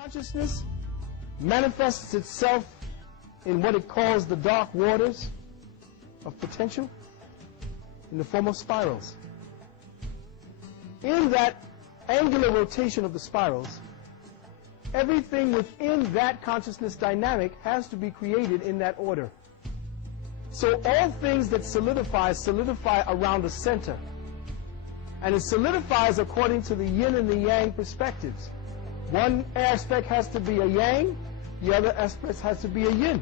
Consciousness manifests itself in what it calls the dark waters of potential in the form of spirals. In that angular rotation of the spirals, everything within that consciousness dynamic has to be created in that order. So all things that solidify around a center. And it solidifies according to the yin and the yang perspectives. One aspect has to be a yang, the other aspect has to be a yin.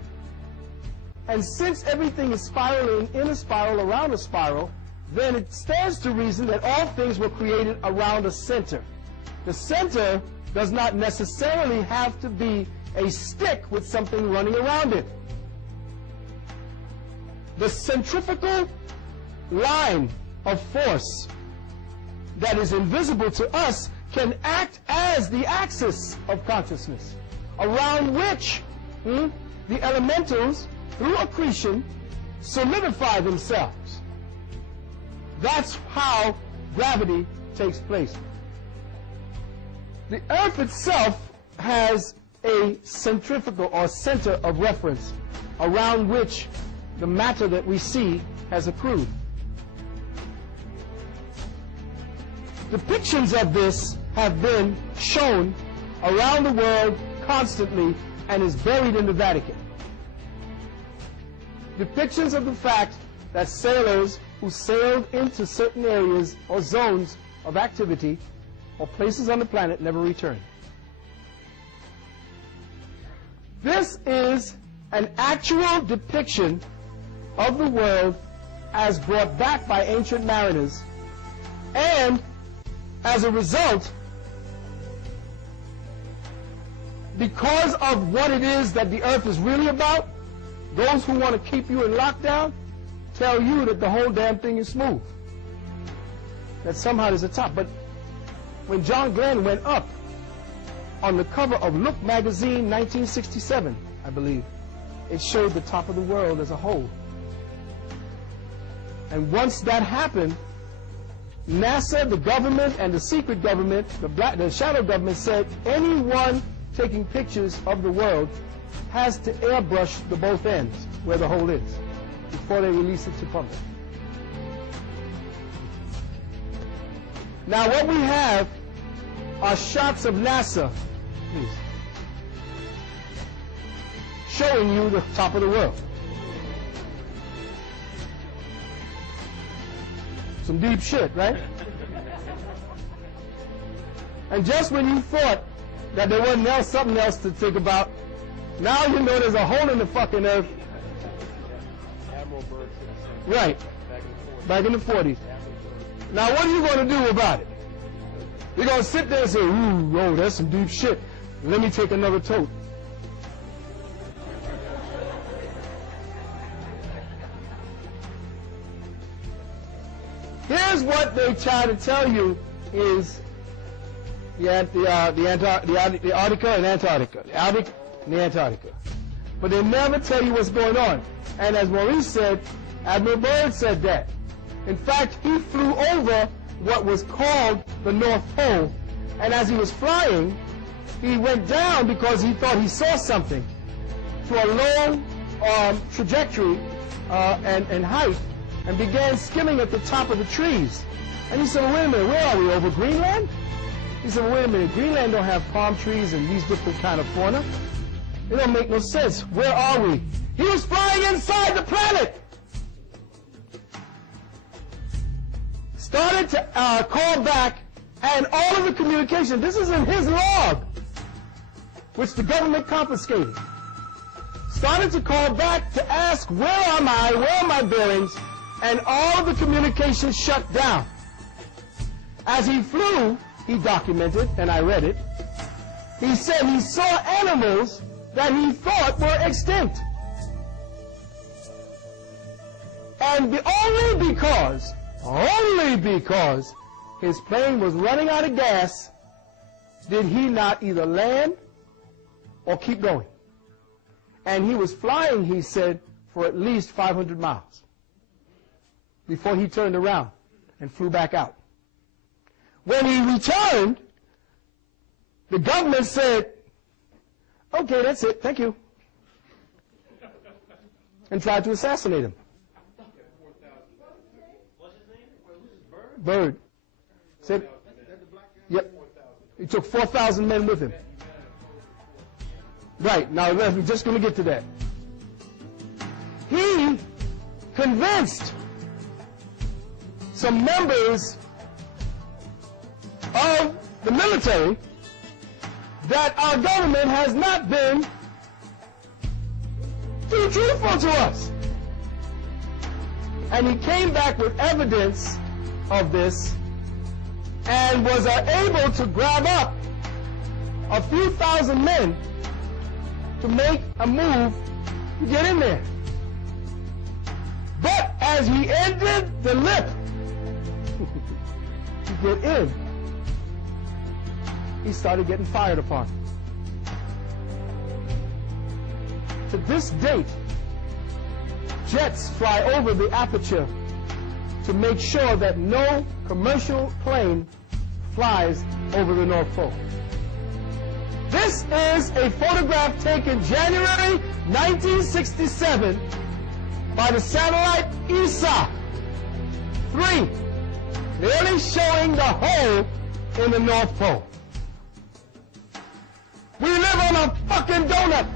And since everything is spiraling in a spiral around a spiral, then it stands to reason that all things were created around a center. The center does not necessarily have to be a stick with something running around it. The centrifugal line of force that is invisible to us can act as the axis of consciousness, around which the elementals, through accretion, solidify themselves. That's how gravity takes place. The Earth itself has a centrifugal or center of reference around which the matter that we see has accrued. Depictions of this have been shown around the world constantly and is buried in the Vatican. Depictions of the fact that sailors who sailed into certain areas or zones of activity or places on the planet never returned. This is an actual depiction of the world as brought back by ancient mariners, and as a result, because of what it is that the Earth is really about, those who want to keep you in lockdown tell you that the whole damn thing is smooth, that somehow there's a top. But when John Glenn went up on the cover of Look magazine 1967, I believe, it showed the top of the world as a whole. And once that happened, NASA, the government, and the secret government, the shadow government, said anyone taking pictures of the world has to airbrush the both ends where the hole is before they release it to public. Now what we have are shots of NASA, please, showing you the top of the world. Some deep shit, right? And just when you thought that there wasn't something else to think about, now you know there's a hole in the fucking Earth. Right. Back in the 40s. Now what are you going to do about it? You're going to sit there and say, ooh, oh, that's some deep shit. Let me take another tote. Here's what they try to tell you is the Arctica and Antarctica. The Arctic and the Antarctica. But they never tell you what's going on. And as Maurice said, Admiral Byrd said that. In fact, he flew over what was called the North Pole, and as he was flying, he went down because he thought he saw something to a low trajectory and height, and began skimming at the top of the trees. And he said, well, wait a minute, where are we, over Greenland? He said, well, wait a minute, Greenland don't have palm trees and these different kind of fauna. It don't make no sense. Where are we? He was flying inside the planet. Started to call back, and all of the communication, this is in his log, which the government confiscated. Started to call back to ask, where am I, where are my bearings, and all of the communication shut down. As he flew, he documented, and I read it, he said he saw animals that he thought were extinct. And only because his plane was running out of gas did he not either land or keep going. And he was flying, he said, for at least 500 miles before he turned around and flew back out. When he returned, the government said, Okay, that's it. Thank you. And tried to assassinate him. Bird. Said, yep. He took 4,000 men with him. Right. Now, we're just going to get to that. He convinced some members of the military that our government has not been too truthful to us. And he came back with evidence of this and was able to grab up a few thousand men to make a move to get in there. But as he entered the lip to get in, he started getting fired upon. To this date, jets fly over the aperture to make sure that no commercial plane flies over the North Pole. This is a photograph taken January 1967 by the satellite ESA 3, clearly showing the hole in the North Pole. We live on a fucking donut.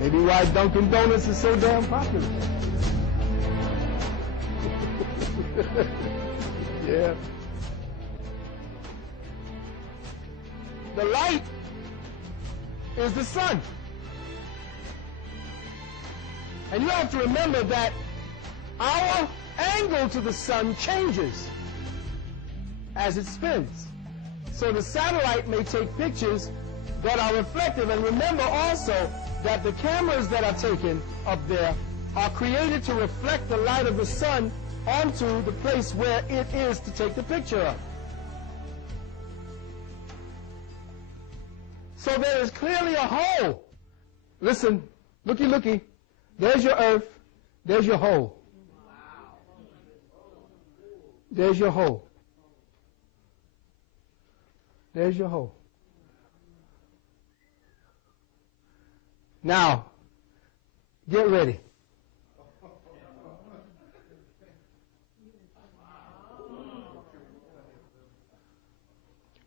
Maybe why Dunkin' Donuts is so damn popular. Yeah. The light is the sun. And you have to remember that our angle to the sun changes as it spins. So the satellite may take pictures that are reflective. And remember also that the cameras that are taken up there are created to reflect the light of the sun onto the place where it is to take the picture of. So there is clearly a hole. Listen, looky, looky. There's your earth. There's your hole. There's your hole. There's your hole. Now, get ready.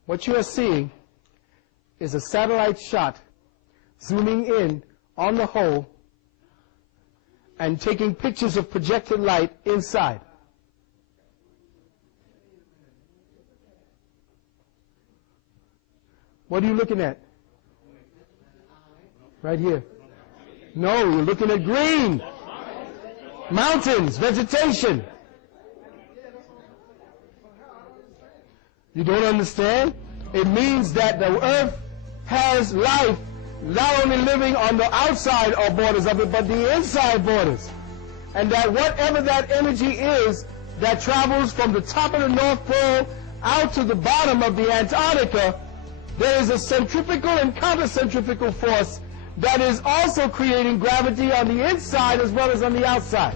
What you are seeing is a satellite shot zooming in on the hole and taking pictures of projected light inside. What are you looking at? Right here. No, you're looking at green. Mountains, vegetation. You don't understand? It means that the earth has life, not only living on the outside borders of it, but the inside borders. And that whatever that energy is that travels from the top of the North Pole out to the bottom of the Antarctica, there is a centrifugal and countercentrifugal force that is also creating gravity on the inside as well as on the outside.